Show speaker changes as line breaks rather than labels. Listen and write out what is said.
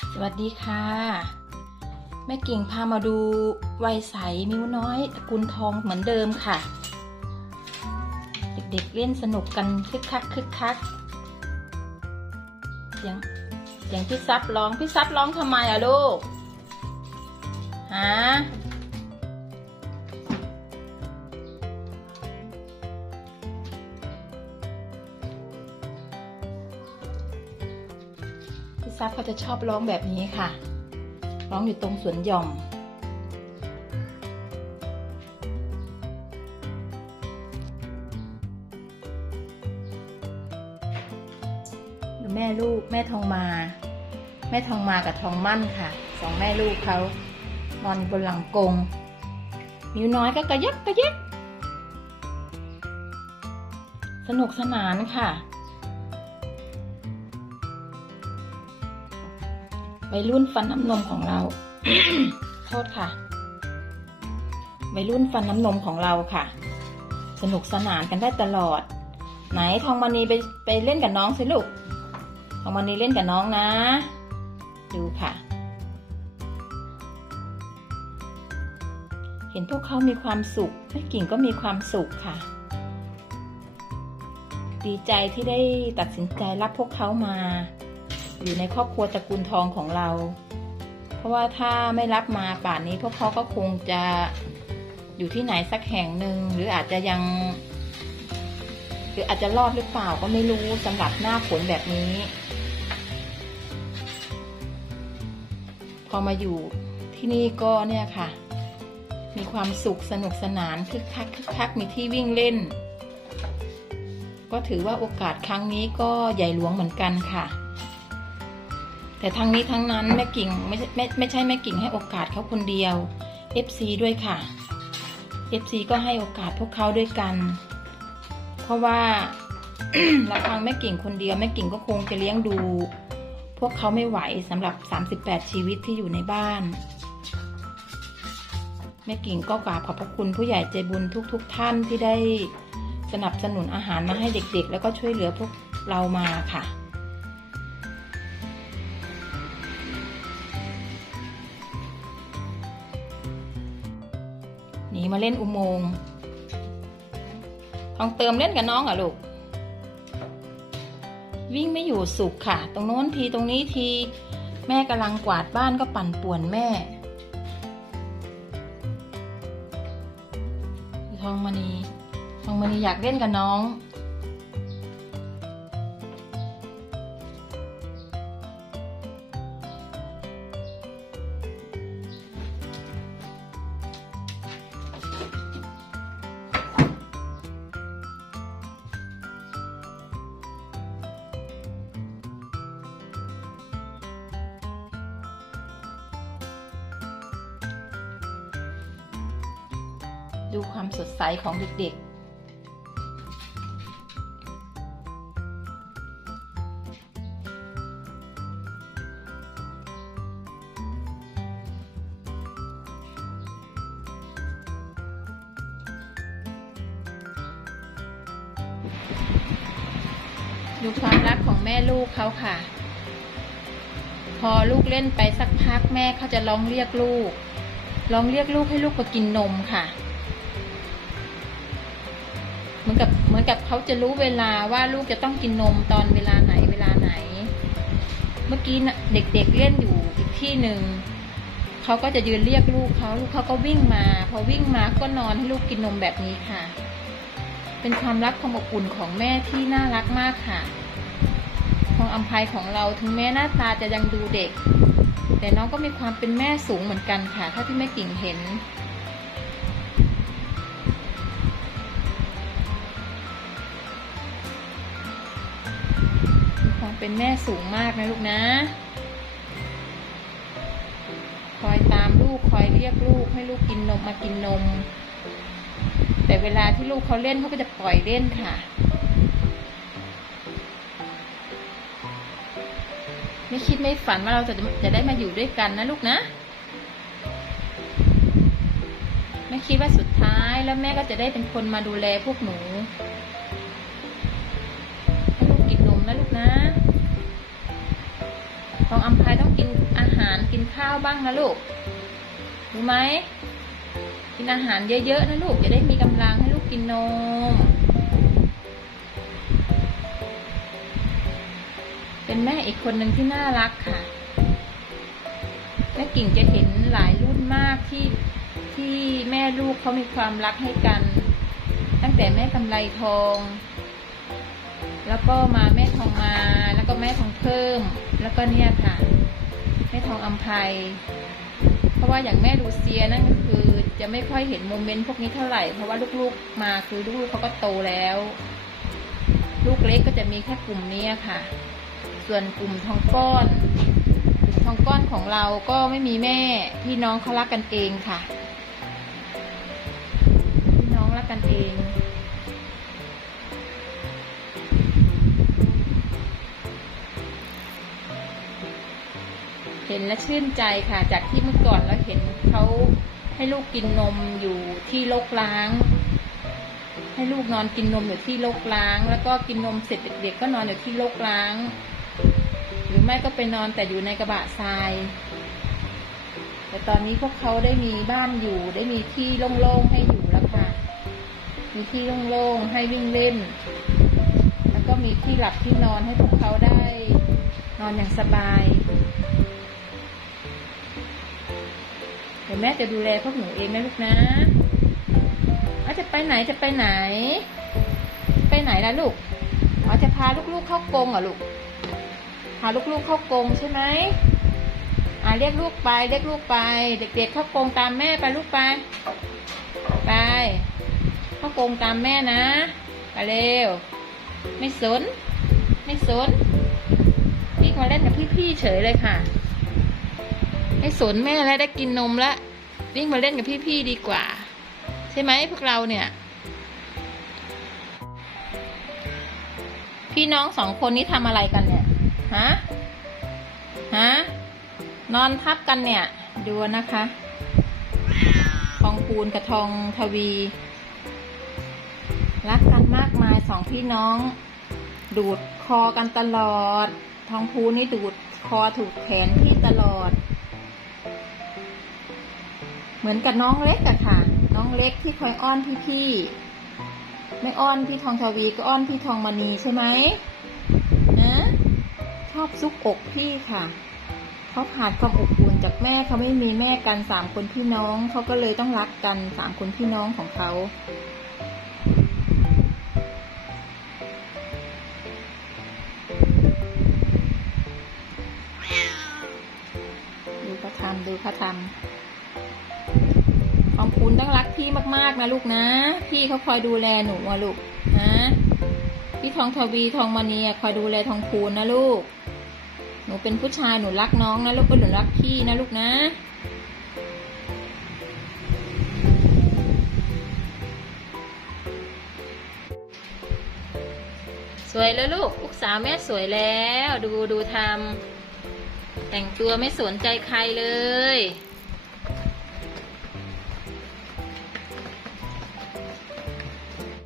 สวัสดีค่ะ แม่กิ่งพามาดูวัยใสมิ้วน้อยตระกูลทองเหมือนเดิมค่ะ เด็กๆเล่นสนุกกันคึกคักคึกคักเสียงเสียงพี่ซับร้องพี่ซับร้องทำไมอะลูกฮะ ซับเขาจะชอบร้องแบบนี้ค่ะ ร้องอยู่ตรงสวนหย่อม แม่ลูกแม่ทองมา แม่ทองมากับทองมั่นค่ะ สองแม่ลูกเขานอนบนหลังกงมิวน้อยก็กระยักกระยักสนุกสนานค่ะ วัยรุ่นฟันน้ำนมของเรา โทษค่ะ วัยรุ่นฟันน้ำนมของเราค่ะ สนุกสนานกันได้ตลอด ไหนทองมณีไปไปเล่นกับน้องสิลูก ทองมณีเล่นกับน้องนะ ดูค่ะ เห็นพวกเขามีความสุขแม่กิ่งก็มีความสุขค่ะ ดีใจที่ได้ตัดสินใจรับพวกเขามา อยู่ในครอบครัวตระกูลทองของเรา เพราะว่าถ้าไม่รับมาป่านนี้พวกเขาก็คงจะอยู่ที่ไหนสักแห่งหนึ่งหรืออาจจะยัง หรืออาจจะรอดหรือเปล่าก็ไม่รู้สำหรับหน้าฝนแบบนี้ พอมาอยู่ที่นี่ก็เนี่ยค่ะ มีความสุขสนุกสนานคึกคักคึกคักมีที่วิ่งเล่น ก็ถือว่าโอกาสครั้งนี้ก็ใหญ่หลวงเหมือนกันค่ะ แต่ทั้งนี้ทั้งนั้นแม่กิ่งไม่ใช่ไม่ไม่ใช่แม่กิ่งให้โอกาสเขาคนเดียว FC ด้วยค่ะ FC ก็ให้โอกาสพวกเขาด้วยกัน เพราะว่าลำพังแม่กิ่งคนเดียวแม่กิ่งก็คงจะเลี้ยงดู พวกเขาไม่ไหวสำหรับ 38 ชีวิตที่อยู่ในบ้านแม่กิ่งก็กราบขอบพระคุณผู้ใหญ่ใจบุญทุกๆทท่านที่ได้สนับสนุนอาหารมาให้เด็กๆ แล้วก็ช่วยเหลือพวกเรามาค่ะ นีมาเล่นอุโมงค์ทองเติมเล่นกับน้องเหรอลูก วิ่งไม่อยู่สุขค่ะ ตรงโน้นทีตรงนี้ที แม่กำลังกวาดบ้านก็ปั่นป่วนแม่ ทองมณีทองมณีอยากเล่นกับน้อง ดูความสดใสของเด็กๆ ดูความรักของแม่ลูกเขาค่ะ พอลูกเล่นไปสักพักแม่เขาจะร้องเรียกลูก ร้องเรียกลูกให้ลูกมากินนมค่ะ เหมือนกับเหมือนกับเขาจะรู้เวลาว่าลูกจะต้องกินนมตอนเวลาไหนเวลาไหน เมื่อกี้เด็กๆเล่นอยู่อีกที่หนึ่งเขาก็จะยืนเรียกลูกเขาลูกเขาก็วิ่งมา พอวิ่งมาก็นอนให้ลูกกินนมแบบนี้ค่ะ เป็นความรักความอบอุ่นของแม่ที่น่ารักมากค่ะทองอัมภัยของเราถึงแม้หน้าตาจะยังดูเด็ก แต่น้องก็มีความเป็นแม่สูงเหมือนกันค่ะ ถ้าที่แม่กิ่งเห็น ความเป็นแม่สูงมากนะลูกนะ คอยตามลูกคอยเรียกลูกให้ลูกกินนมมากินนม แต่เวลาที่ลูกเขาเล่นเขาก็จะปล่อยเล่นค่ะ ไม่คิดไม่ฝันว่าเราจะจะได้มาอยู่ด้วยกันนะลูกนะไม่คิดว่าสุดท้ายแล้วแม่ก็จะได้เป็นคนมาดูแลพวกหนูให้ลูกกินนมนะลูกนะ ทองอัมพายต้องกินอาหารกินข้าวบ้างนะลูก รู้ไหม กินอาหารเยอะๆนะลูกจะได้มีกำลังให้ลูกกินนม เป็นแม่อีกคนหนึ่งที่น่ารักค่ะ แม่กิ่งจะเห็นหลายรุ่นมากที่ที่แม่ลูกเขามีความรักให้กัน ตั้งแต่แม่กำไรทอง แล้วก็มาแม่ทองมาแล้วก็แม่ทองเพิ่ม แล้วก็เนี่ยค่ะแม่ทองอัมภัยเพราะว่าอย่างแม่ลูเซียนั่นก็คือ จะไม่ค่อยเห็นโมเมนต์พวกนี้เท่าไหร่เพราะว่าลูกๆมาคือลูกๆเขาก็โตแล้ว ลูกเล็กก็จะมีแค่กลุ่มนี้ค่ะ ส่วนกลุ่มทองก้อนกลุ่มทองก้อนของเราก็ไม่มีแม่พี่น้องเขารักกันเองค่ะ พี่น้องรักกันเอง ห็นและชื่นใจค่ะ จากที่เมื่อก่อนเราเห็นเขาให้ลูกกินนมอยู่ที่โรกล้าง ให้ลูกนอนกินนมอยู่ที่โรกล้าง แล้วก็กินนมเสร็จเด็กๆก็นอนอยู่ที่โรกล้าง หรือไม่ก็ไปนอนแต่อยู่ในกระบะทราย แต่ตอนนี้พวกเขาได้มีบ้านอยู่ ได้มีที่โล่งๆให้อยู่แล้วค่ะ มีที่โล่งๆให้วิ่งเล่น แล้วก็มีที่หลับที่นอนให้พวกเขาได้นอนอย่างสบาย ยวแม่จะดูแลพวกหนูเองนะลูกนะอาจะไปไหนจะไปไหน ไปไหนล่ะลูกอ๋อจะพาลูกๆเข้ากรงเหรอลูก พาลูกๆเข้ากรงใช่ไหมอ่าเรียกลูกไปเรียกลูกไป เด็ก ๆ เข้ากรงตามแม่ไปลูกไป ไป เข้ากรงตามแม่นะไปเร็ว ไม่สน ไม่สนพี่มาเล่นกับพี่ๆเฉยเลยค่ะ ไม่สนแม่แล้วได้กินนมแล้ว วิ่งมาเล่นกับพี่ๆดีกว่า ใช่ไหมพวกเราเนี่ย พี่น้องสองคนนี้ทำอะไรกันเนี่ยฮะฮะนอนทับกันเนี่ย ดูนะคะ ทองปูนกับทองทวี รักกันมากมายสองพี่น้อง ดูดคอกันตลอด ทองพูนนี่ดูดคอถูกแขนพี่ตลอด เหมือนกับน้องเล็กอะค่ะ น้องเล็กที่คอยอ้อนพี่ๆไม่อ้อนพี่ทองทวีก็อ้อนพี่ทองมณีใช่ไหมนะชอบซุกอกพี่ค่ะเขาขาดความอบอุ่นจากแม่เขาไม่มีแม่กันสามคนพี่น้องเขาก็เลยต้องรักกันสามคนพี่น้องของเขาดูเขาทำดูเขาทำ ทองคุณต้องรักพี่มากๆนะลูกนะ พี่เขาคอยดูแลหนูอะลูกนะพี่ทองทวีทองมณีคอยดูแลทองคูณนะลูก หนูเป็นผู้ชายหนูรักน้องนะลูกก็หนูรักพี่นะลูกนะสวยแล้วลูกลูกสาวแม่สวยแล้ว ดูดูทำแต่งตัวไม่สนใจใครเลย